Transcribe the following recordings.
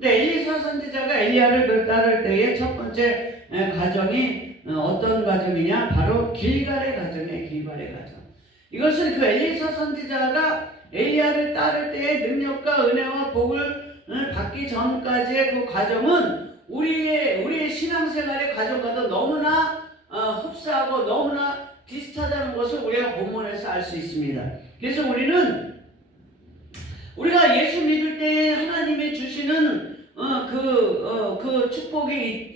근데 엘리사 선지자가 엘리야를 따를 때의 첫 번째 가정이 어떤 가정이냐? 바로 길갈의 가정이에요. 길갈의 가정. 이것은 그 엘리사 선지자가 엘리야를 따를 때의 능력과 은혜와 복을 받기 전까지의 그 과정은 우리의 신앙생활의 과정과도 너무나 흡사하고 너무나 비슷하다는 것을 우리가 본문에서 알 수 있습니다. 그래서 우리가 예수 믿을 때 하나님이 주시는 그 축복이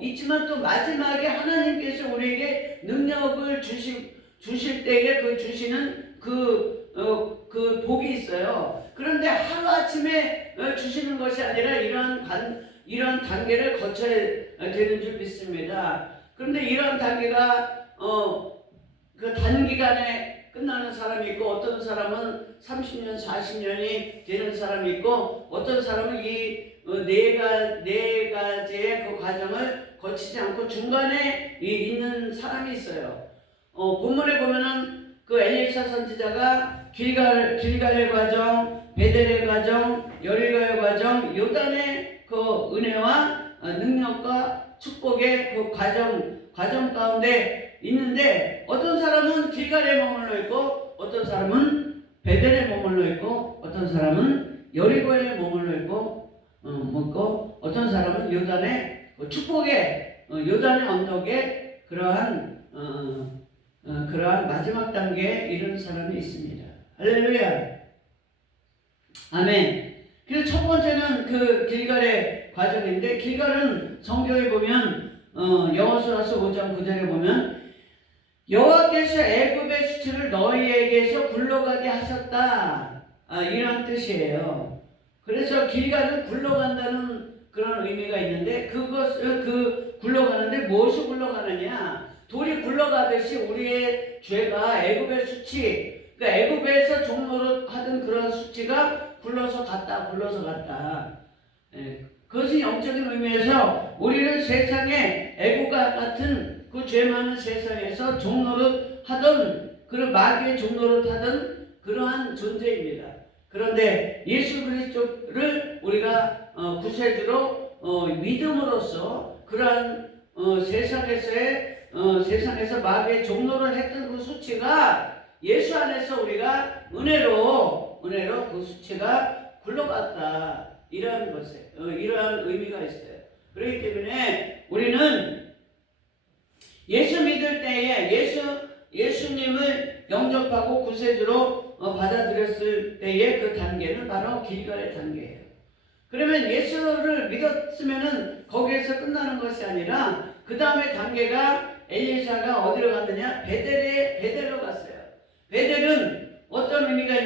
있지만 또 마지막에 하나님께서 우리에게 능력을 주실 때에 그 주시는 그 복이 있어요. 그런데 하루아침에 주시는 것이 아니라 이런 단계를 거쳐야 되는 줄 믿습니다. 그런데 이런 단계가 그 단기간에 끝나는 사람이 있고, 어떤 사람은 30년, 40년이 되는 사람이 있고, 어떤 사람은 이 네 가지의 그 과정을 거치지 않고 중간에 있는 사람이 있어요. 본문에 보면은 그 엘리사 선지자가 길갈의 과정, 베델의 과정, 여리고의 과정, 요단의 그 은혜와 능력과 축복의 그 과정 가운데 있는데, 어떤 사람은 길갈에 머물러 있고, 어떤 사람은 베델에 머물러 있고, 어떤 사람은 여리고에 머물러 있고, 어떤 사람은 요단의 축복의 요단의 언덕에 그러한 마지막 단계에 이른 사람이 있습니다. 할렐루야. 아멘. 그래서 첫 번째는 그 길갈의 과정인데, 길갈은 성경에 보면 여호수아서 5장 9절에 보면 여호와께서 애굽의 수치를 너희에게서 굴러가게 하셨다, 이런 뜻이에요. 그래서 길갈은 굴러간다는 그런 의미가 있는데, 그 굴러가는데 무엇이 굴러가느냐? 돌이 굴러가듯이 우리의 죄가 애굽의 수치, 그러니까 애굽에서 종노릇 하던 그런 수치가 굴러서 갔다. 그것은 영적인 의미에서 우리는 세상에 애굽과 같은 그 죄 많은 세상에서 종노릇 하던, 그런 마귀의 종노릇 하던 그러한 존재입니다. 그런데 예수 그리스도를 우리가 구세주로 믿음으로써 그러한 세상에서 마귀의 종노를 했던 그 수치가 예수 안에서 우리가 은혜로 그 수치가 굴러갔다, 이러한 의미가 있어요. 그렇기 때문에 우리는 예수 믿을 때에 예수님을 영접하고 구세주로 받아들였을 때의 그 단계는 바로 길갈의 단계예요. 그러면 예수를 믿었으면은 거기에서 끝나는 것이 아니라 그 다음에 단계가 엘리사가 어디로 갔느냐? 베델로 갔어요. 베델은 어떤 의미가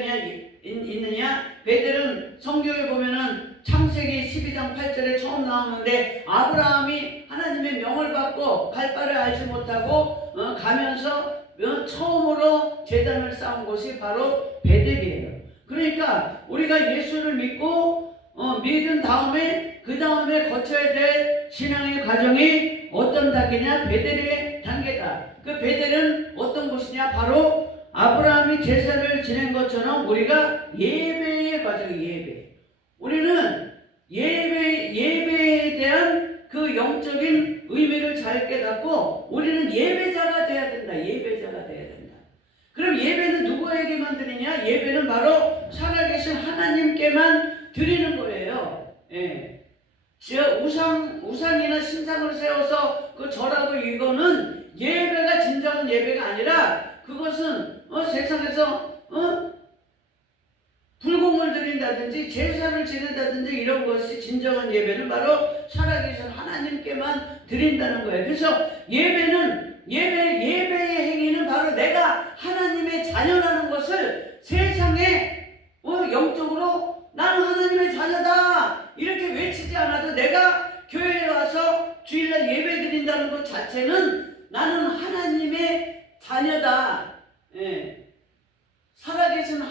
있느냐? 베델은 성경에 보면은 창세기 12장 8절에 처음 나오는데, 아브라함이 하나님의 명을 받고 갈 바를 알지 못하고 가면서 처음으로 제단을 쌓은 곳이 바로 베델이에요. 그러니까 우리가 예수를 믿고 믿은 다음에 그 다음에 거쳐야 될 신앙의 과정이 어떤 단계냐? 베델의 단계다. 그 베델은 어떤 곳이냐? 바로 아브라함이 제사를 지낸 것처럼 우리가 예배의 과정이 예배. 우리는 예배에 대한 그 영적인 의미를 잘 깨닫고 우리는 예배자가 돼야 된다. 예배자가 돼야 된다. 그럼 예배는 누구에게만 드리냐? 예배는 바로 살아계신 하나님께만 드리는 거예요. 예. 우상이나 신상을 세워서 그 절하고 이거는 예배가 진정한 예배가 아니라, 그것은 세상에서 불공을 드린다든지 제사를 지낸다든지 이런 것이 진정한 예배는 바로 살아계신 하나님께만 드린다는 거예요. 그래서 예배의 행위는 바로 내가 하나님의 자녀라는 것을 세상에 영적으로 나는 하나님의 자녀다 이렇게 외치지 않아도 내가 교회에 와서 주일날 예배 드린다는 것 자체는 나는 하나님의 자녀다. 예. 살아계신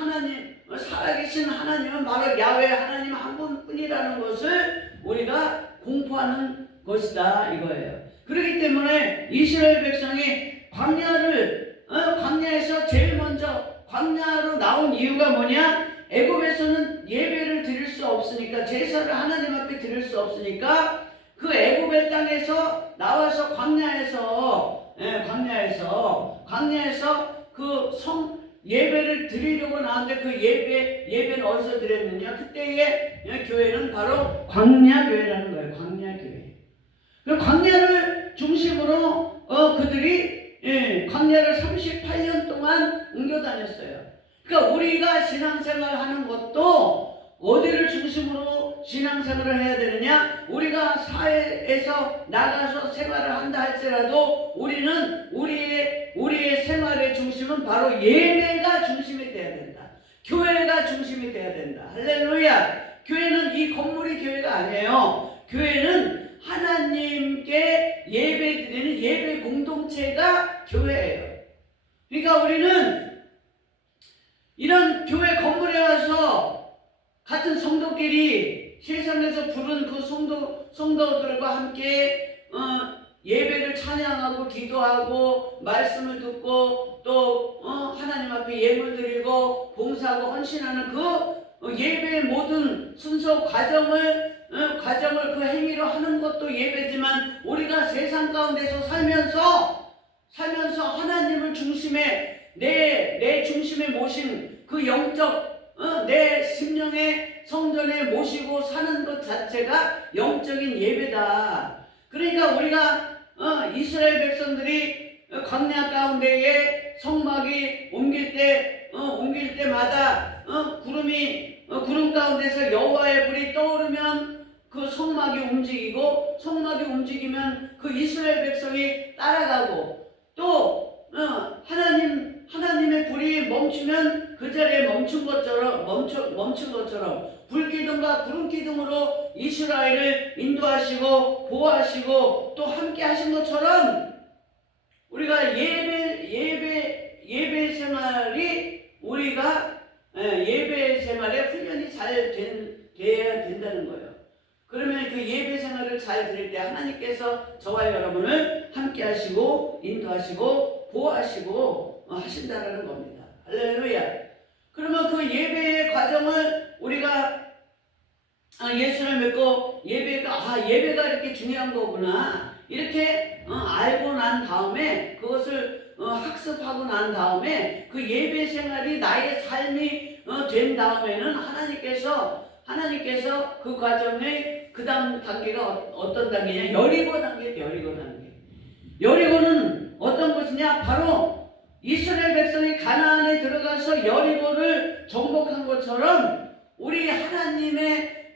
하나님은 바로 야훼 하나님 한 분뿐이라는 것을 우리가 공포하는 것이다, 이거예요. 그렇기 때문에 이스라엘 백성이 광야에서 제일 먼저 광야로 나온 이유가 뭐냐? 애굽에서는 예배를 드릴 수 없으니까, 제사를 하나님 앞에 드릴 수 없으니까 그 애굽의 땅에서 나와서 광야에서 그 예배를 드리려고 나왔는데, 그 예배는 어디서 드렸느냐? 그때의 교회는 바로 광야교회라는 거예요. 광야교회. 그 광야를 중심으로 그들이 광야를 38년 동안 옮겨 다녔어요. 그러니까 우리가 신앙생활 하는 것도 어디를 중심으로 신앙생활을 해야 되느냐? 우리가 사회에서 나가서 생활을 한다 할지라도 우리는 우리의 생활의 중심은 바로 예배가 중심이 돼야 된다. 교회가 중심이 돼야 된다. 할렐루야. 교회는 이 건물이 교회가 아니에요. 교회는 하나님께 예배드리는 예배 공동체가 교회예요. 그러니까 우리는 이런 교회 건물에 와서 같은 성도끼리 세상에서 부른 그 성도들과 함께 예배를 찬양하고 기도하고 말씀을 듣고 또 하나님 앞에 예물 드리고 봉사하고 헌신하는 그 예배의 모든 순서 과정을 그 행위로 하는 것도 예배지만, 우리가 세상 가운데서 살면서 하나님을 중심에 내 중심에 모신 그 영적 내 심령의 성전에 모시고 사는 것 자체가 영적인 예배다. 그러니까 우리가 이스라엘 백성들이 광야 가운데에 성막이 옮길 때마다 구름 가운데서 여호와의 불이 떠오르면 그 성막이 움직이고, 성막이 움직이면 그 이스라엘 백성이 따라가고, 또 하나님의 불이 멈추면 그 자리에 멈춘 것처럼 불기둥과 구름기둥으로 이스라엘을 인도하시고 보호하시고 또 함께 하신 것처럼, 우리가 예배 생활이 우리가 예배 생활에 훈련이 잘 돼야 된다는 거예요. 그러면 그 예배 생활을 잘 드릴 때 하나님께서 저와 여러분을 함께 하시고 인도하시고 보호하시고 하신다는 겁니다. 할렐루야. 그러면 그 예배의 과정을 우리가 예수를 믿고 예배가 이렇게 중요한 거구나, 이렇게 알고 난 다음에, 그것을 학습하고 난 다음에 그 예배 생활이 나의 삶이 된 다음에는 하나님께서 그 과정의 그 다음 단계가 어떤 단계냐? 여리고 단계. 여리고는 어떤 것이냐? 바로 이스라엘 백성이 가나안에 들어가서 여리고를 정복한 것처럼 우리 하나님의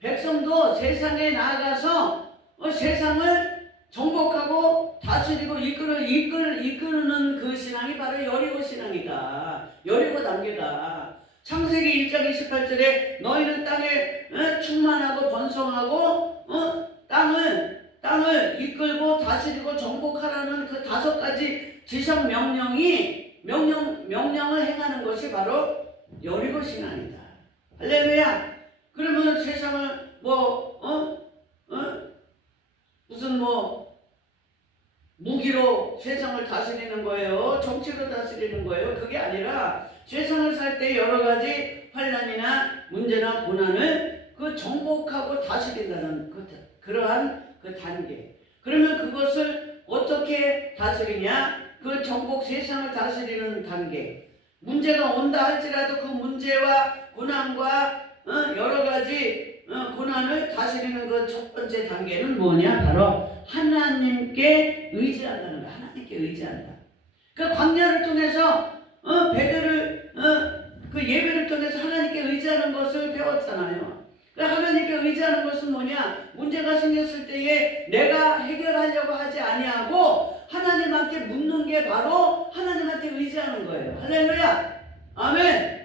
백성도 세상에 나아가서 세상을 정복하고 다스리고 이끄는 그 신앙이 바로 여리고 신앙이다. 여리고 단계다. 창세기 1장 28절에 너희는 땅에 충만하고 번성하고 땅을 이끌고 다스리고 정복하라는 그 5가지 지상 명령을 행하는 것이 바로 여리고 신앙이다. 할렐루야. 그러면 세상을 무슨 무기로 세상을 다스리는 거예요? 정치로 다스리는 거예요? 그게 아니라 세상을 살 때 여러 가지 환난이나 문제나 고난을 그 정복하고 다스린다는 그러한 그 단계. 그러면 그것을 어떻게 다스리냐? 그 정복, 세상을 다스리는 단계. 문제가 온다 할지라도 그 문제와 고난과 여러 가지 고난을 다스리는 그 첫 번째 단계는 뭐냐? 바로 하나님께 의지한다는 거야. 하나님께 의지한다. 그 광야를 통해서 그 예배를 통해서 하나님께 의지하는 것을 배웠잖아요. 그 하나님께 의지하는 것은 뭐냐? 문제가 생겼을 때에 내가 해결하려고 하지 아니하고 하나님한테 묻는 게 바로 하나님한테 의지하는 거예요. 할렐루야. 아멘.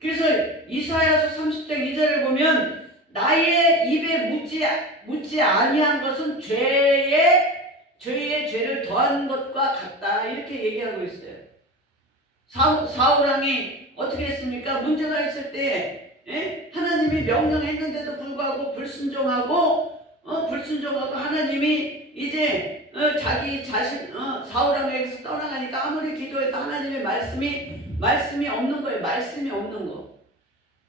그래서 이사야서 30장 2절을 보면 나의 입에 묻지 아니한 것은 죄에 죄를 더한 것과 같다, 이렇게 얘기하고 있어요. 사울왕이 어떻게 했습니까? 문제가 있을 때 하나님이 명령했는데도 불구하고 불순종하고 하나님이 이제 자기 자신 사울왕에게서 떠나가니까 아무리 기도해도 하나님의 말씀이 없는 거예요. 말씀이 없는 거.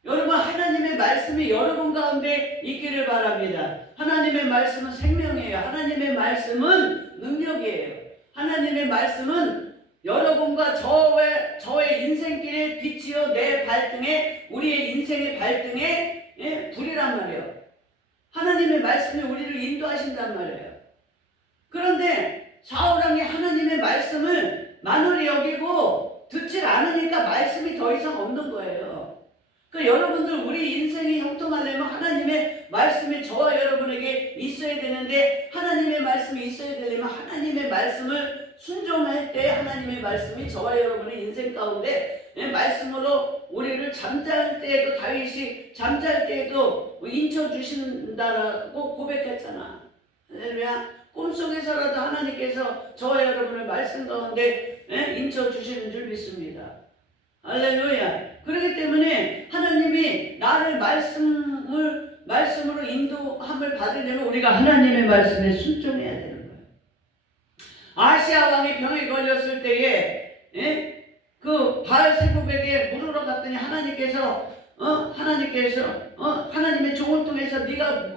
여러분, 하나님의 말씀이 여러분 가운데 있기를 바랍니다. 하나님의 말씀은 생명이에요. 하나님의 말씀은 능력이에요. 하나님의 말씀은 여러분과 저의 인생길에 빛이요 내 발등에, 우리의 인생의 발등에 불이란 말이에요. 하나님의 말씀이 우리를 인도하신단 말이에요. 그런데 사울왕이 하나님의 말씀을 만홀히 여기고 듣지 않으니까 말씀이 더 이상 없는 거예요. 그러니까 여러분들, 우리 인생이 형통하려면 하나님의 말씀이 저와 여러분에게 있어야 되는데, 하나님의 말씀이 있어야 되려면 하나님의 말씀을 순종할 때 하나님의 말씀이 저와 여러분의 인생 가운데 말씀으로 우리를 잠잘 때에도, 다윗이 잠잘 때에도 인쳐주신다라고 고백했잖아. 할렐루야. 꿈속에서라도 하나님께서 저와 여러분의 말씀 가운데 인쳐주시는 줄 믿습니다. 할렐루야. 그렇기 때문에 하나님이 나를 말씀으로 인도함을 받으려면 우리가 하나님의 말씀에 순종해야 되는 거예요. 아시아 왕이 병에 걸렸을 때에 그 바알세부백에 물으러 갔더니 하나님께서 하나님의 종을 통해서 네가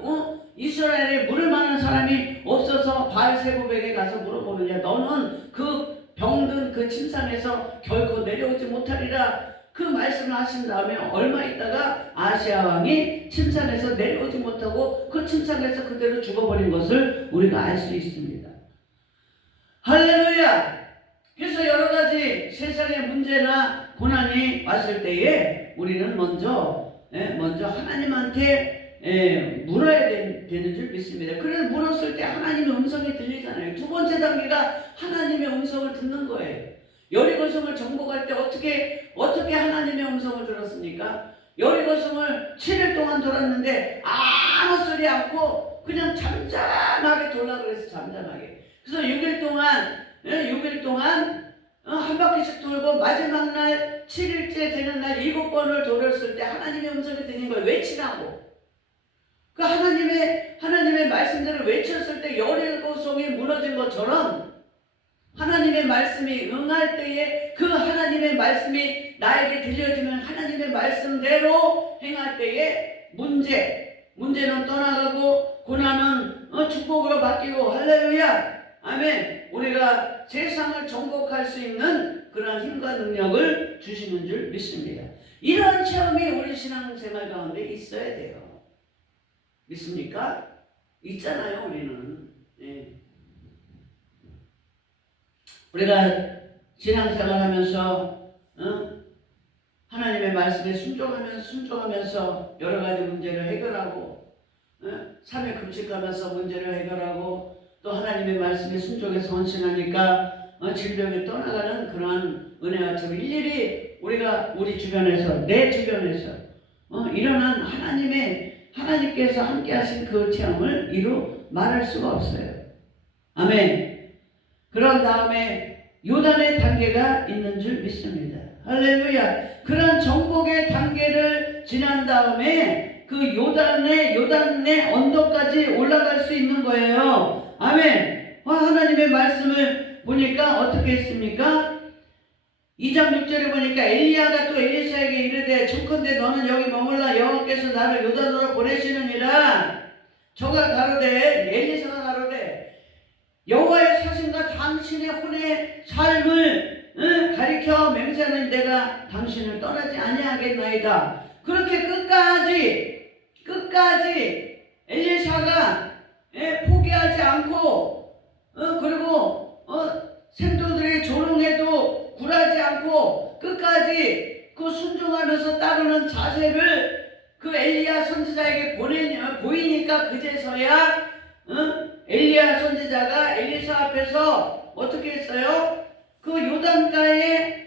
이스라엘에 물을 만한 사람이 없어서 바알세부백에 가서 물어보느냐, 너는 그 병든 그 침상에서 결코 내려오지 못하리라, 그 말씀을 하신 다음에 얼마 있다가 아시아 왕이 침상에서 내려오지 못하고 그 침상에서 그대로 죽어버린 것을 우리가 알 수 있습니다. 할렐루야. 그래서 여러 가지 세상의 문제나 고난이 왔을 때에 우리는 먼저 하나님한테 물어야 되는 줄 믿습니다. 그래서 물었을 때 하나님의 음성이 들리잖아요. 두 번째 단계가 하나님의 음성을 듣는 거예요. 여리고성을 정복할 때 어떻게 하나님의 음성을 들었습니까? 여리고성을 7일 동안 돌았는데 아무 소리 않고 그냥 잠잠하게 돌라 그래서 잠잠하게. 그래서 6일 동안 한 바퀴씩 돌고 마지막 날 7일째 되는 날 7번을 돌았을 때 하나님의 음성이 들린 거예요. 외치라고. 그 하나님의 말씀대로 외쳤을 때 여리고성이 무너진 것처럼 하나님의 말씀이 응할 때에 그 하나님의 말씀이 나에게 들려지면 하나님의 말씀대로 행할 때에 문제는 떠나가고 고난은 축복으로 바뀌고, 할렐루야. 아멘. 우리가 세상을 정복할 수 있는 그런 힘과 능력을 주시는 줄 믿습니다. 이런 체험이 우리 신앙생활 가운데 있어야 돼요. 믿습니까? 있잖아요, 우리는. 우리가 신앙생활 하면서 하나님의 말씀에 순종하면서 여러 가지 문제를 해결하고, 삶에 금식하면서 문제를 해결하고, 또 하나님의 말씀에 순종해서 헌신하니까 질병이 떠나가는 그러한 은혜와 일일이 우리 주변에서, 내 주변에서 일어난 하나님께서 함께 하신 그 체험을 이루 말할 수가 없어요. 아멘. 그런 다음에 요단의 단계가 있는 줄 믿습니다. 할렐루야. 그런 정복의 단계를 지난 다음에 그 요단의 언덕까지 올라갈 수 있는 거예요. 아멘. 하나님의 말씀을 보니까 어떻게 했습니까? 2장 6절에 보니까 엘리야가 또 엘리사에게 이르되 청컨대 너는 여기 머물라, 여호와께서 나를 요단으로 보내시느니라. 저가 가로되, 엘리사가 가로되, 여호와의 사신과 당신의 혼의 삶을 가리켜 맹세하는 내가 당신을 떠나지 아니하겠나이다. 그렇게 끝까지 엘리사가 포기하지 않고, 그리고 생도들이 조롱해도 굴하지 않고 끝까지 그 순종하면서 따르는 자세를 그 엘리야 선지자에게 보이니까 그제서야 엘리야 선지자가 엘리사 앞에서 어떻게 했어요? 그 요단가에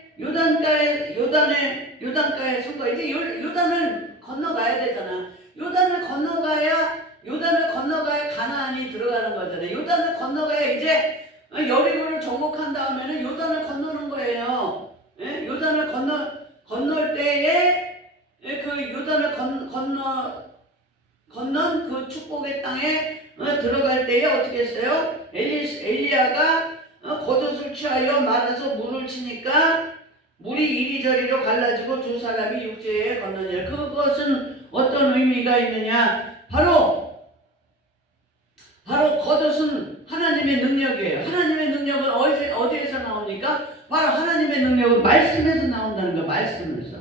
선 거. 이제 요단을 건너가야 되잖아. 요단을 건너가야 가나안이 들어가는 거잖아요. 요단을 건너가야 이제 여리고를 정복한 다음에는 요단을 건너는 거예요. 요단을 건널 때에 그 요단을 건넌 그 축복의 땅에 들어갈 때에 어떻게 했어요? 엘리야가 겉옷을 취하여 말아서 물을 치니까 물이 이리저리로 갈라지고 두 사람이 육지에 건너니라. 그것은 어떤 의미가 있느냐? 바로 겉옷은 하나님의 능력이에요. 하나님의 능력은 어디에서 나옵니까? 바로 하나님의 능력은 말씀에서 나온다는 거예요. 말씀에서.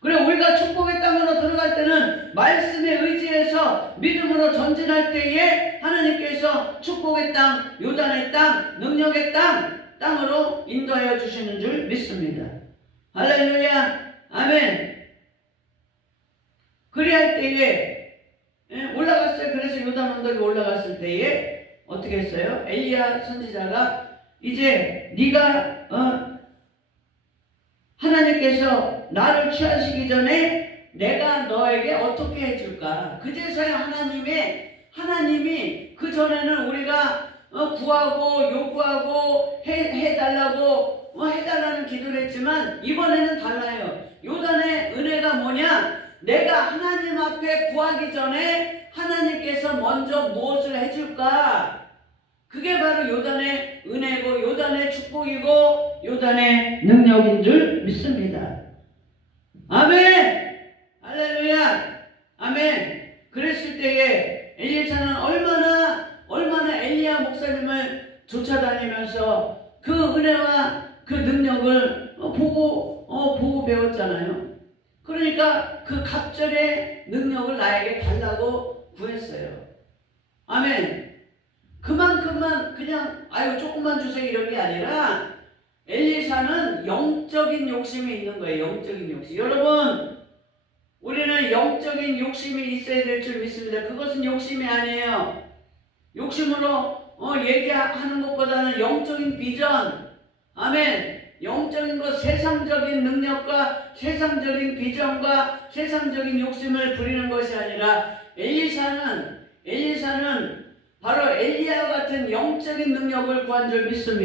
그래, 우리가 축복의 땅으로 들어갈 때는 말씀에 의지해서 믿음으로 전진할 때에 하나님께서 축복의 땅, 요단의 땅, 능력의 땅으로 인도하여 주시는 줄 믿습니다. 할렐루야, 아멘. 그리할 때에 올라갔어요. 그래서 요단 언덕에 올라갔을 때에 어떻게 했어요? 엘리야 선지자가 이제 네가 하나님께서 나를 취하시기 전에 내가 너에게 어떻게 해줄까? 그제서야 하나님이 그 전에는 우리가 구하고 요구하고 해달라는 기도를 했지만 이번에는 달라요. 요단의 은혜가 뭐냐? 내가 하나님 앞에 구하기 전에 하나님께서 먼저 무엇을 해줄까? 그게 바로 요단의 은혜고 요단의 축복이고 요단의 능력인 줄 믿습니다. 아멘. 할렐루야. 아멘. 그랬을 때에 엘리야는 얼마나 엘리야 목사님을 쫓아다니면서 그 은혜와 그 능력을 보고 배웠잖아요. 그러니까 그 갑절의 능력을 나에게 달라고 구했어요. 아멘. 그만큼만 그냥 조금만 주세요 이런 게 아니라 엘리사는 영적인 욕심이 있는 거예요. 영적인 욕심. 여러분, 우리는 영적인 욕심이 있어야 될 줄 믿습니다. 그것은 욕심이 아니에요. 욕심으로 얘기하는 것보다는 영적인 비전, 아멘. 영적인 것, 세상적인 능력과 세상적인 비전과 세상적인 욕심을 부리는 것이 아니라 엘리사는 바로 엘리야와 같은 영적인 능력을 구한 줄 믿습니다.